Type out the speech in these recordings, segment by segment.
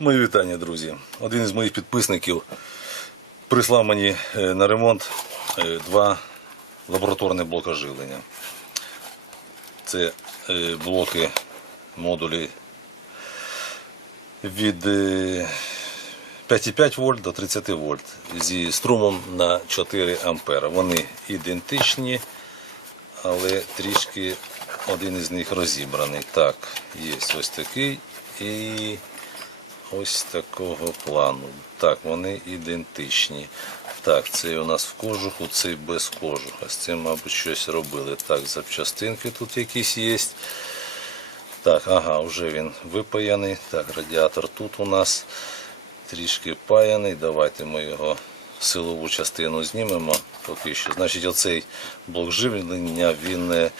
Мої вітання, друзі. Один із моїх підписників прислав мені е, на ремонт е, два лабораторні блока живлення. Це е, блоки модулі від е, 5,5 вольт до 30 вольт зі струмом на 4 ампера. Вони ідентичні, але трішки один із них розібраний. Так, є ось такий і ось такого плану. Так, вони ідентичні. Так, цей у нас в кожуху, цей без кожуха. З цим, мабуть, щось робили. Так, запчастинки тут якісь є. Так, ага, вже він випаяний. Так, радіатор тут у нас трішки паяний. Давайте ми його силову частину знімемо поки що. Значить, оцей блок живлення він е,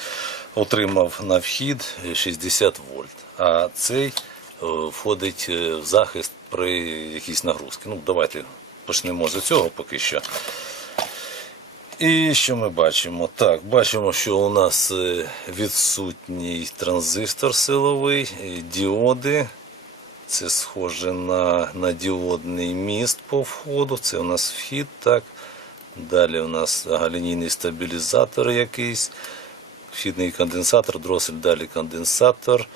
отримав на вхід е, 60 вольт, а цей е, входить е, в захист при якійсь нагрузці. Ну, давайте почнемо з цього поки що. І що ми бачимо? Так, бачимо, що у нас е, відсутній транзистор силовий, е, діоди. Це схоже на, на діодний міст по входу. Це у нас вхід, так. Далі у нас галінійний стабілізатор якийсь, вхідний конденсатор, дросель, далі конденсатор.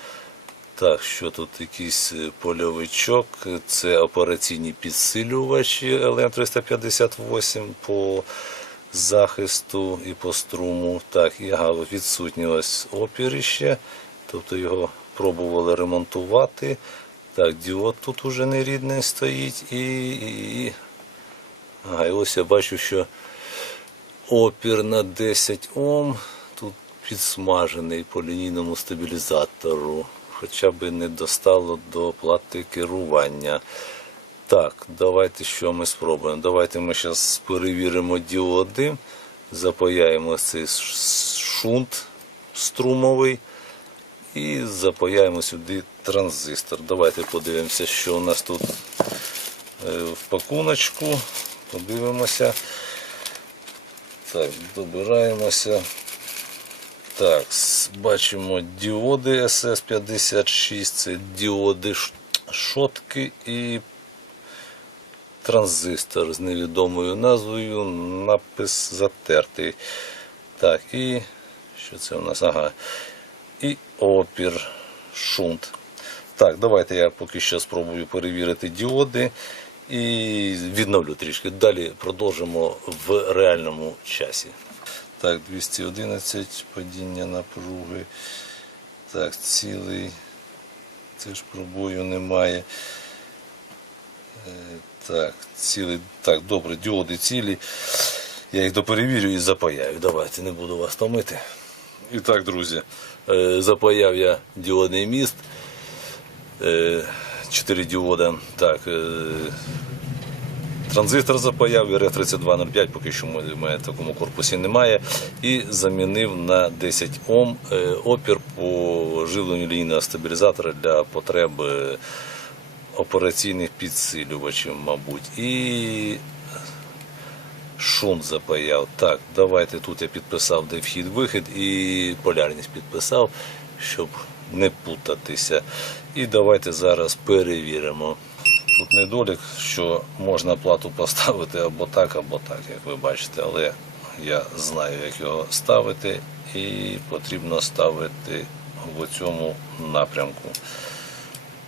Так, що тут якийсь е, польовичок, це операційні підсилювачі LM358 по захисту і по струму. Так, і відсутнє ось опірище, тобто його пробували ремонтувати. Так, діод тут уже нерідний стоїть і, і, і... Ага, і ось я бачу, що опір на 10 Ом тут підсмажений по лінійному стабілізатору, хоча б не достало до плати керування. Так, давайте що ми спробуємо. Давайте ми зараз перевіримо діоди, запаяємо цей шунт струмовий і запаяємо сюди транзистор. Давайте подивимося, що у нас тут е, в пакуночку. Подивимося. Так, добираємося. Так, бачимо діоди SS56, це діоди шотки і транзистор з невідомою назвою, напис затертий. Так, і що це у нас? Ага. І опір шунт. Так, давайте я поки що спробую перевірити діоди і відновлю трішки. Далі продовжимо в реальному часі. Так, 211 падіння напруги. Так, цілий. Теж пробою немає. Е, Так, цілий. Так, добре, діоди цілі. Я їх доперевірю і запаяю. Давайте, не буду вас томити. І так, друзі, е, запаяв я діодний міст. Е, Чотири діода. Так, е, транзистор запаяв, РФ3205, поки що мене в такому корпусі немає. І замінив на 10 Ом е, опір по живленню лінійного стабілізатора для потреб е, операційних підсилювачів, мабуть. І шунт запаяв. Так, давайте тут я підписав, де вхід-вихід і полярність підписав, щоб не путатися. І давайте зараз перевіримо. Тут недолік, що можна плату поставити або так, або так, як ви бачите, але я знаю, як його ставити, і потрібно ставити в цьому напрямку.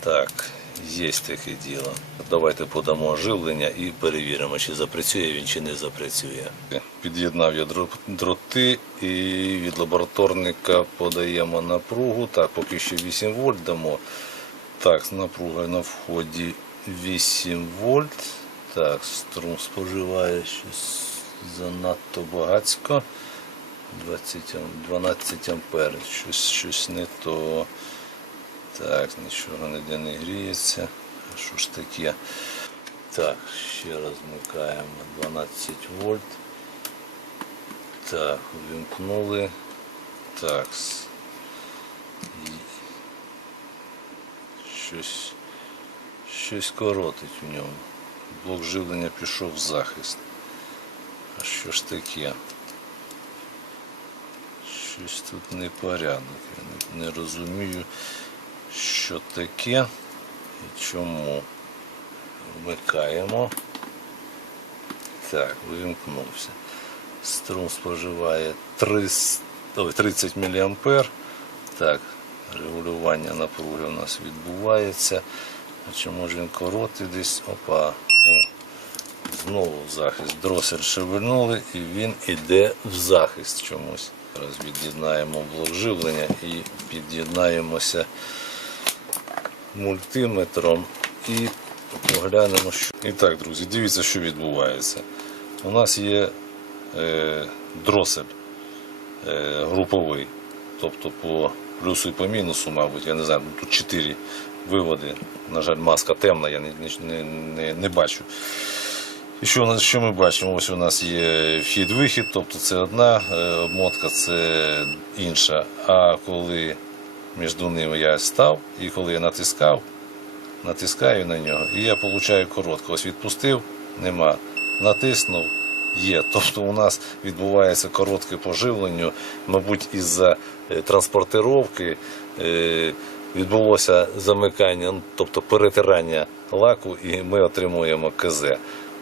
Так, є таке діло. Давайте подамо живлення і перевіримо, чи запрацює він, чи не запрацює. Під'єднав я дроти і від лабораторника подаємо напругу. Так, поки що 8 вольт дамо. Так, напруга на вході 8 вольт. Так, струм споживає щось занадто багацько. 20, 12 ампер. Щось, щось не то. Так, нічого ніде не гріється. А Що ж таке? Так, ще раз вмикаємо 12 вольт. Так, увімкнули. Так. Щось, щось коротить в ньому. Блок живлення пішов в захист. А що ж таке? Щось тут непорядок. Я не, розумію, що таке і чому. вмикаємо. Так, вимкнувся. Струм споживає 300, ой, 30 мА. Так, регулювання напруги у нас відбувається. Чому ж він короткий десь? Опа. О, знову в захист. Дросель шевельнули і він іде в захист чомусь. Зараз від'єднаємо блок живлення і під'єднаємося мультиметром і поглянемо, що. І так, друзі, дивіться, що відбувається. У нас є е, дросель е, груповий, тобто по плюсу і по мінусу, мабуть, я не знаю, ну, тут 4 виводи. На жаль, маска темна, я не, не, не, не бачу. І що, що ми бачимо? Ось у нас є вхід-вихід, тобто це одна е, обмотка, це інша. А коли між ними я став, і коли я натискав, натискаю на нього, і я отримую коротко. Ось відпустив, нема. Натиснув, є. Тобто у нас відбувається коротке поживлення, мабуть, із-за е, транспортировки е, відбулося замикання, ну, тобто перетирання лаку, і ми отримуємо КЗ.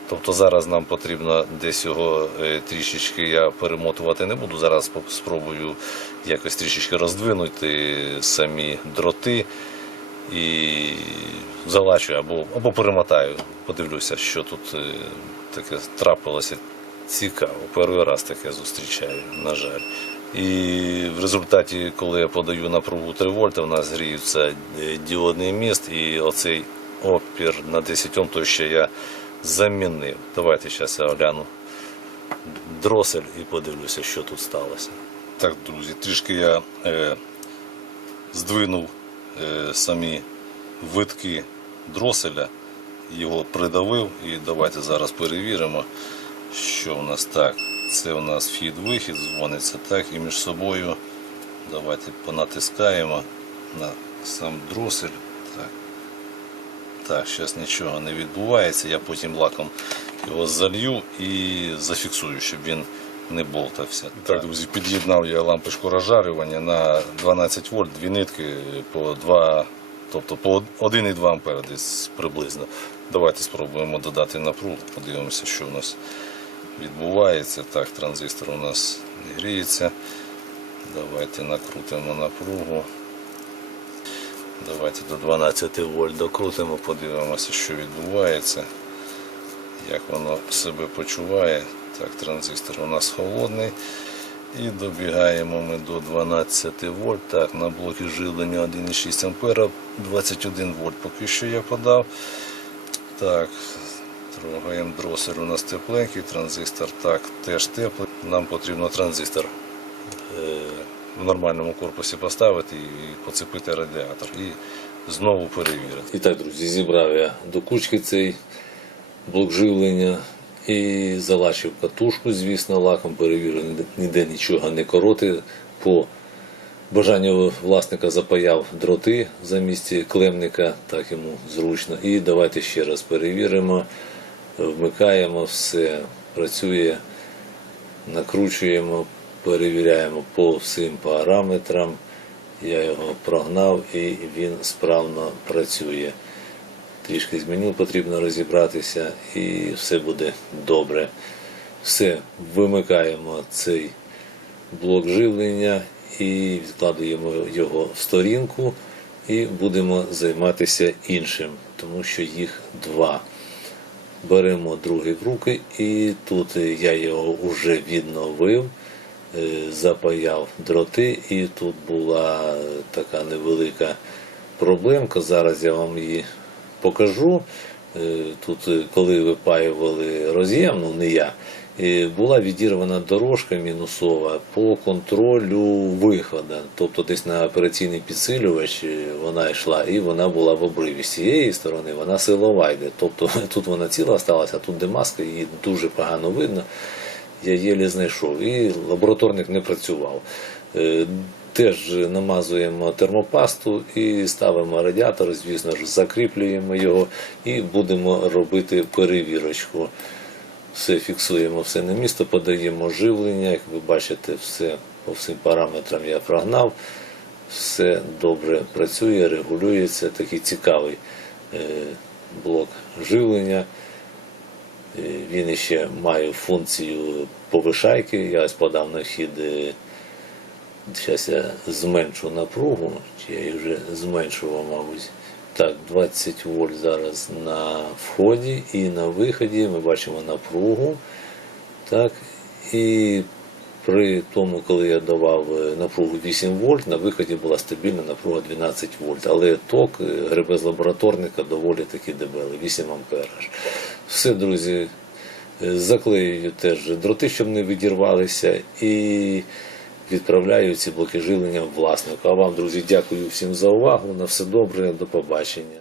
Тобто зараз нам потрібно десь його е, трішечки я перемотувати не буду. Зараз спробую якось трішечки роздвинути самі дроти і залачу або, або перемотаю. Подивлюся, що тут таке трапилося цікаво. Перший раз таке зустрічаю, на жаль. І в результаті, коли я подаю напругу 3 вольта, у нас гріється е, діодний міст, і оцей опір на 10 Ом, то ще я замінив. Давайте зараз я огляну дросель і подивлюся, що тут сталося. Так, друзі, трішки я е, здвинув е, самі витки дроселя, його придавив і давайте зараз перевіримо, що у нас так. Це у нас вхід-вихід, дзвониться так і між собою. Давайте понатискаємо на сам дросель. Так. Так, зараз нічого не відбувається. Я потім лаком його залью і зафіксую, щоб він не болтався. Так, друзі, під'єднав я лампочку розжарювання на 12 вольт, дві нитки по 2, тобто по 1,2 ампера десь приблизно. Давайте спробуємо додати напругу, подивимося, що у нас відбувається. Так, транзистор у нас не гріється. Давайте накрутимо напругу. Давайте до 12 вольт докрутимо, подивимося, що відбувається, як воно себе почуває. Так, транзистор у нас холодний. І добігаємо ми до 12 вольт. Так, на блокі живлення 1,6 ампера, 21 вольт поки що я подав. Так, трогаємо дросель у нас тепленький, транзистор так теж теплий. Нам потрібно транзистор е, в нормальному корпусі поставити і поцепити радіатор. І знову перевірити. І так, друзі, зібрав я до кучки цей блок живлення і залачив катушку, звісно, лаком перевірив, ніде- нічого не короти. По бажанню власника запаяв дроти за місці клемника, так йому зручно. І давайте ще раз перевіримо, вмикаємо, все працює, накручуємо, перевіряємо по всім параметрам. Я його прогнав і він справно працює. Трішки змінив, потрібно розібратися і все буде добре. Все, вимикаємо цей блок живлення і відкладуємо його в сторінку і будемо займатися іншим, тому що їх два. Беремо другий в руки, і тут я його вже відновив, е, запаяв дроти, і тут була така невелика проблемка. Зараз я вам її покажу. Е, Тут, коли випаювали роз'єм, ну не я, була відірвана дорожка мінусова по контролю виходу. Тобто десь на операційний підсилювач вона йшла і вона була в обриві. З цієї сторони вона силова йде. Тобто тут вона ціла сталася, а тут де маска, її дуже погано видно. Я єлі знайшов. І лабораторник не працював. Е, Теж намазуємо термопасту і ставимо радіатор, звісно ж, закріплюємо його і будемо робити перевірочку. Все фіксуємо все на місто, подаємо живлення. Як ви бачите, все по всім параметрам я прогнав. Все добре працює, регулюється. Такий цікавий е, блок живлення. Е, Він ще має функцію повишайки. Я ось подав на вхід. Зараз я зменшу напругу, чи я її вже зменшував, мабуть. Так, 20 вольт зараз на вході і на виході ми бачимо напругу. Так, і при тому, коли я давав е, напругу 8 вольт, на виході була стабільна напруга 12 вольт. Але ток е, гриби з лабораторника доволі таки дебелий, 8 ампер. Все, друзі, е, заклеюю теж дроти, щоб не відірвалися, і відправляю ці блоки живлення власнику. А вам, друзі, дякую всім за увагу. На все добре, до побачення.